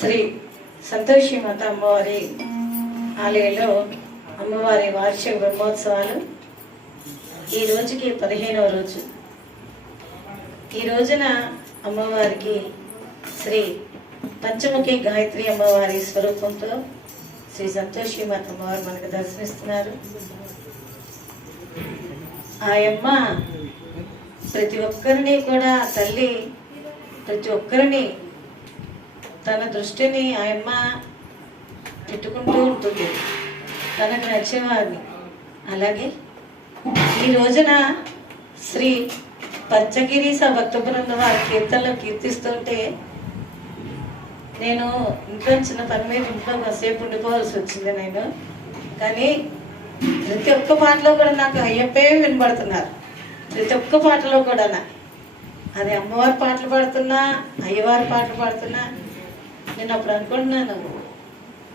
శ్రీ సంతోషి మాత అమ్మవారి ఆలయంలో అమ్మవారి వార్షిక బ్రహ్మోత్సవాలు ఈ రోజుకి పదిహేనవ రోజు. ఈ రోజున అమ్మవారికి శ్రీ పంచముఖి గాయత్రి అమ్మవారి స్వరూపంతో శ్రీ సంతోషి మాత అమ్మవారు మనకు దర్శనిస్తున్నారు ఆయమ్మ ప్రతి ఒక్కరిని కూడా తల్లి ప్రతి ఒక్కరిని తన దృష్టిని ఆయమ్మ పెట్టుకుంటూ ఉంటుంది. తనకు నచ్చేవారిని. అలాగే ఈ రోజున శ్రీ పంచగిరీస భక్త బృందం వారి కీర్తనలో కీర్తిస్తుంటే నేను ఇంట్లో చిన్న పని మీద ఇంట్లో కాసేపు ఉండిపోవాల్సి వచ్చింది నేను. కానీ ప్రతి ఒక్క పాటలో కూడా నాకు అయ్యప్పే వినబడుతున్నారు. ప్రతి ఒక్క పాటలో కూడా అది అమ్మవారి పాటలు పాడుతున్నా అయ్యవారి పాటలు పాడుతున్నా నేను అప్పుడు అనుకుంటున్నాను.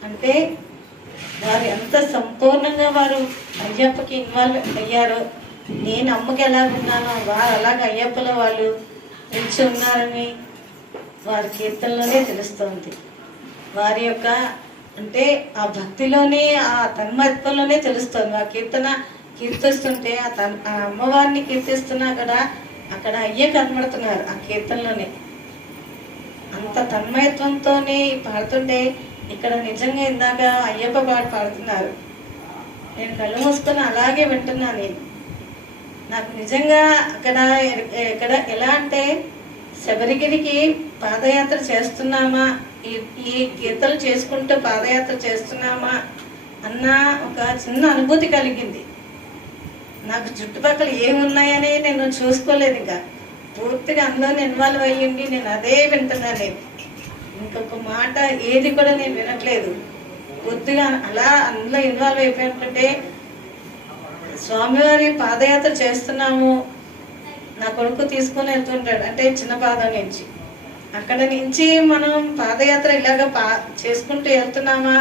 అంటే వారు ఎంత సంపూర్ణంగా వారు అయ్యప్పకి ఇన్వాల్వ్ అయ్యారో నేను అమ్మకి ఎలాగున్నానో వారు అలాగ అయ్యప్పలో వాళ్ళు నిలిచి ఉన్నారని వారి కీర్తనలోనే తెలుస్తుంది. వారి యొక్క అంటే ఆ భక్తిలోనే ఆ తన్మత్వంలోనే తెలుస్తుంది. ఆ కీర్తన కీర్తిస్తుంటే ఆ తన్ ఆ అమ్మవారిని కీర్తిస్తున్నా కూడా అక్కడ అయ్యే కనబడుతున్నారు ఆ కీర్తనలోనే. అంత తన్మయత్వంతోనే పాడుతుంటే ఇక్కడ నిజంగా ఇందాక అయ్యప్ప పాట పాడుతున్నారు. నేను కళ్ళు మూసుకొని అలాగే వింటున్నాను నేను. నాకు నిజంగా అక్కడ ఇక్కడ ఎక్కడ ఎలా అంటే శబరిగిరికి పాదయాత్ర చేస్తున్నామా? ఈ ఈ గీతలు చేసుకుంటూ పాదయాత్ర చేస్తున్నామా? అన్న ఒక చిన్న అనుభూతి కలిగింది. నాకు చుట్టుపక్కల ఏమున్నాయని నేను చూసుకోలేదు ఇంకా పూర్తిగా అందులోనే ఇన్వాల్వ్ అయ్యింది నేను అదే వింటున్నాను. ఇంకొక మాట ఏది కూడా నేను వినట్లేదు. పూర్తిగా అలా అందులో ఇన్వాల్వ్ అయిపోయినట్టే స్వామివారి పాదయాత్ర చేస్తున్నాము నా కొడుకు తీసుకొని వెళ్తుంటాడు అంటే చిన్న పాదం నుంచి. అక్కడ నుంచి మనం పాదయాత్ర ఇలాగ పా చేసుకుంటూ వెళ్తున్నామా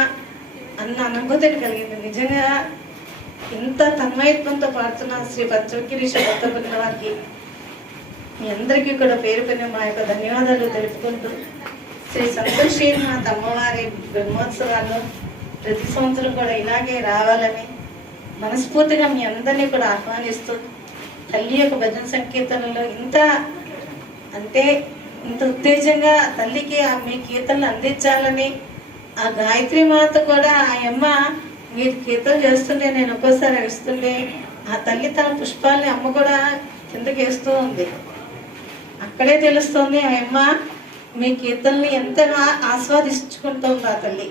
అన్న అనుభూతిని కలిగింది. నిజంగా ఇంత తన్మయత్వంతో పాడుతున్న శ్రీ పంచగిరీష భక్త వారికి మీ అందరికీ కూడా పేరు పైన మా యొక్క ధన్యవాదాలు తెలుపుకుంటూ శ్రీ సంతోషీనాథ్ అమ్మవారి బ్రహ్మోత్సవాల్లో ప్రతి సంవత్సరం కూడా ఇలాగే రావాలని మనస్ఫూర్తిగా మీ అందరినీ కూడా ఆహ్వానిస్తూ తల్లి యొక్క భజన సంకీర్తనలో ఇంత అంటే ఇంత ఉత్తేజంగా తల్లికి ఆ మీ కీర్తనలు అందించాలని ఆ గాయత్రి మాత కూడా ఆ అమ్మ మీరు కీర్తన చేస్తుండే నేను ఒక్కోసారి వేస్తుంటే ఆ తల్లి తన పుష్పాలని అమ్మ కూడా కిందకి వేస్తూ ఉంది. అక్కడే తెలుస్తుంది ఆ అమ్మ మీ కీర్తనని ఎంతగా ఆస్వాదించుకుంటుంది ఆ తల్లి.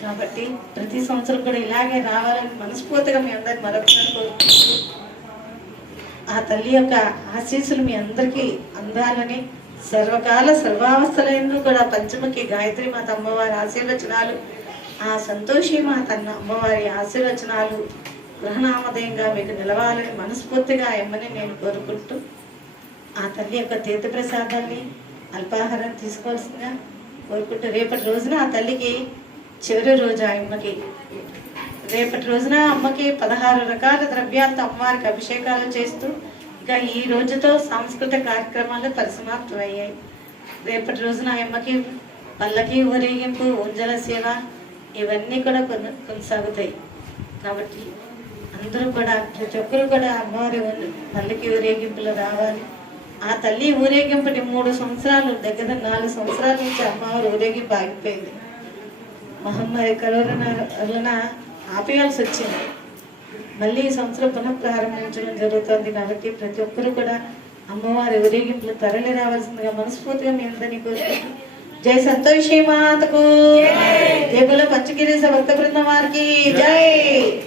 కాబట్టి ప్రతి సంవత్సరం కూడా ఇలాగే రావాలని మనస్ఫూర్తిగా మీ అందరికి మరొకసారి కోరుకుంటూ ఆ తల్లి యొక్క ఆశీస్సులు మీ అందరికీ అందాలని సర్వకాల సర్వావస్థలందు కూడా పంచమకి గాయత్రి మాత అమ్మవారి ఆశీర్వచనాలు ఆ సంతోషి మా తన అమ్మవారి ఆశీర్వచనాలు గ్రహనామధేయంగా మీకు నిలవాలని మనస్ఫూర్తిగా ఎమ్మని నేను కోరుకుంటూ ఆ తల్లి యొక్క తీర్థ ప్రసాదాన్ని అల్పాహారం తీసుకోవాల్సిందిగా కోరుకుంటూ రేపటి రోజున ఆ తల్లికి చివరి రోజు ఆ అమ్మకి. రేపటి రోజున అమ్మకి పదహారు రకాల ద్రవ్యాలతో అమ్మవారికి అభిషేకాలు చేస్తూ ఇక ఈ రోజుతో సాంస్కృతిక కార్యక్రమాలు పరిసమాప్తం అయ్యాయి రేపటి రోజున ఆ అమ్మకి పల్లకి ఊరేగింపు ఉంజల సేవ ఇవన్నీ కూడా కొన కొనసాగుతాయి. కాబట్టి అందరూ కూడా ప్రతి ఒక్కరు కూడా అమ్మవారి పల్లకి ఊరేగింపులు రావాలి. ఆ తల్లి ఊరేగింపుని మూడు సంవత్సరాలు దగ్గర నాలుగు సంవత్సరాల నుంచి అమ్మవారి ఊరేగింపు ఆగిపోయింది మహమ్మారి కరోనా వలన ఆపేయాల్సి వచ్చింది. మళ్ళీ ఈ సంవత్సరం పునః ప్రారంభించడం జరుగుతుంది కాబట్టి ప్రతి ఒక్కరు కూడా అమ్మవారి ఊరేగింపులు తరలి రావాల్సిందిగా మనస్ఫూర్తిగా మీ అందరినీ కోరుకుంటూ జై సంతోషి మాతకు. జై. బుల పంచగిరి భక్త బృందం వారికి. జై.